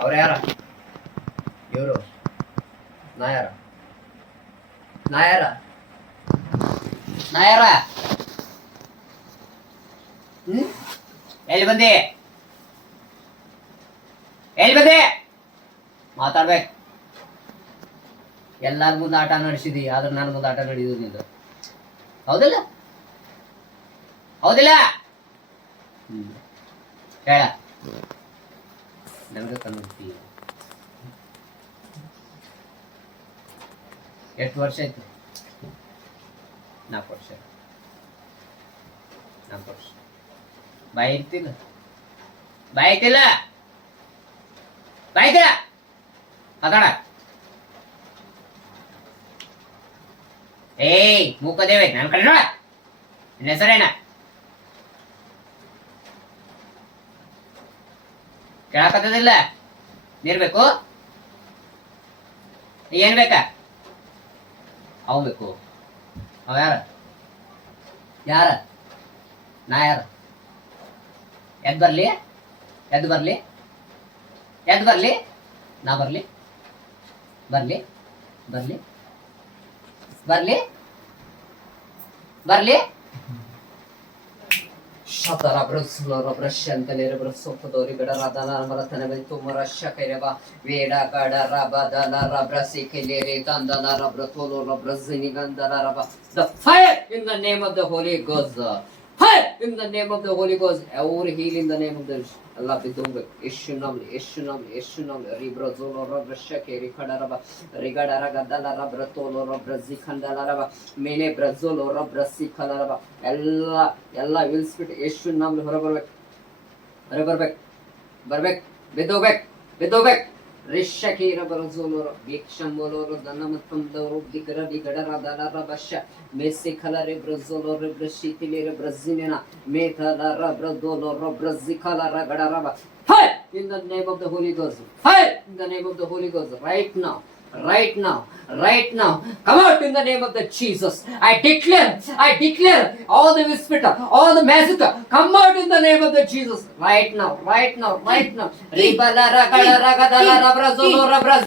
ಅವ್ರ ಯಾರ ಇವರು? ನಾ ಯಾರ? ಎಲ್ಲಿ ಬಂದೆ? ಮಾತಾಡ್ಬೇಕು. ಎಲ್ಲಾರ ಮುಂದೆ ಆಟ ನಡೆಸಿದಿ, ಆದ್ರೆ ನನ್ನ ಮುಂದೆ ಆಟ ನಡೆಯುದು ನಿಂದು. ಹೌದಿಲ್ಲ? ಹೇಳ ನನಗೆ ಕನ್ನಡ್ತಿ. ಎಷ್ಟು ವರ್ಷ ಆಯ್ತು? 4 ವರ್ಷ. ಬಾಯಿ ಇರ್ತಿಲ್ಲ? ಮಾತಾಡ. ಏಯ್ ಮೂಕದೇವೆ, ನನ್ನ ಕಡೆ ನೋಡ. ನಿನ್ನ ಹೆಸರೇನ? ಕೇಳಕತ್ತದಿಲ್ಲ? ನೀರ್ ಬೇಕು? ಏನ್ ಬೇಕಾ? ಅವ್ ಬೇಕು. ಅವ ಯಾರ? ನಾ ಯಾರ? ಎದ್ ಬರ್ಲಿ? ನಾ ಬರ್ಲಿ? ಶತರಬ್ರಸ್ಲರಬ್ರಶಂತಲೇರಬ್ರಸೋಪದೋರಿ ಗಡರಾದನ ಮರತನವೈ ತುಮರಶಕೈರವ ವೇಡ ಗಡರಬದನರಬ್ರ ಸಿಖಿಲೇರಿ ತಂದನರಬ್ರ ತೋಲೋರಬ್ರಜಿನಿ ಗಂಧನರಬ. The fire in the name of the Holy Ghost. Fire in the name of the Holy Ghost. Every heal in the name of the Allah bidumbe. Yeshunam ribrazolo rabrashakeri kadaraba rigadara gadala rabratolo rabrazikhandalaraba mene brazolo rabrasikhalalaraba ಎಲ್ಲ ಇಳಿಸ್ಬಿಟ್ಟು ಯೇಸುವಿನ ಬರ್ಬೇಕು ಬಿದ್ದೋಗ್ಬೇಕು. ರಿಷಕೀರ ಬರಜೋಲೋರು ವೀಕ್ಷಮೋಲೋರು ದನಮತ್ತಂದವರು ದಿಗಡರಾದಲರ ಬಶ ಮೆಸಿಖಲರೆ ಬ್ರಜೋಲೋರು ಬ್ರಶಿತಿಲೇರೆ ಬ್ರಜಿನೇನ ಮೇಕಲರ ಬ್ರದೋಲೋರು ಬ್ರಜಿಖಲರ ಗಡರಬ. Fire in the name of the Holy Ghost. Fire in the name of the Holy Ghost. Right now. Come out in the name of the Jesus. I declare all the spirit, all the magic, come out in the name of the Jesus. Right now. Ribala ragadala rabrazolo rabraz.